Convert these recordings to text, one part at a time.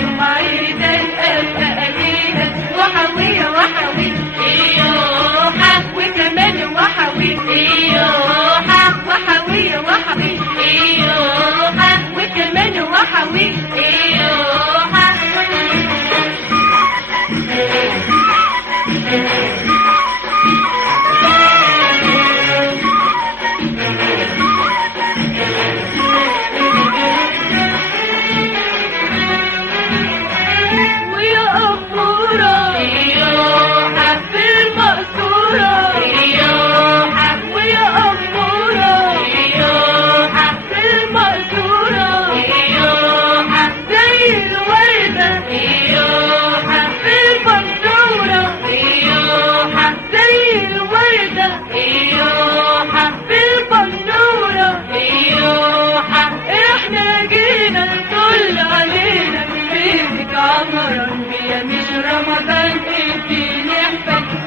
يوم عيدك أبقى أجيلك وحوية وحوي إيوحة وكمان وحوي إيوحة وحوية وحوي إيوحة وكمان وحوي إيوحة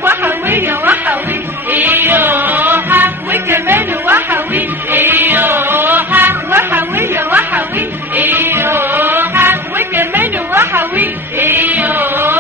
وحوية وحوي إيوحة وكمان وحوي إيوحة وحوية وحوي إيوحة وكمان وحوي إيوحة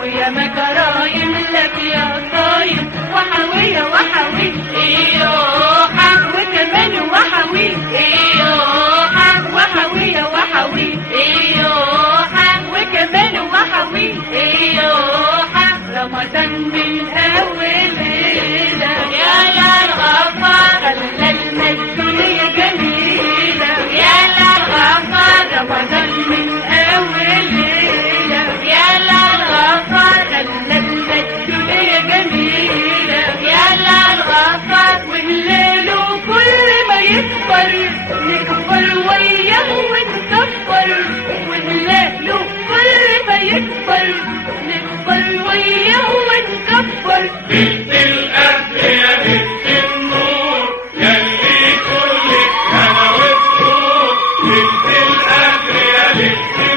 ويا مكرايم لك يا صايم وحوية وحوي إيوحة وكمان وحوي إيوحة وحوية وحوي إيوحة وكمان وحوي إيوحة رمضان من أول ليلة يا للغفار خلى الدنيا جميلة يا للغفار رمضان من أول ليلة يا للغفار خلى الدنيا جميلة يا للغفار والليل كل ما يكبر نكبر وياه ونكبر والليل كل ما يكبر نكبر وياه ونكبر بنت القلب يا بنت النور ياللي كل سنة وتدور بنت القلب يا بنت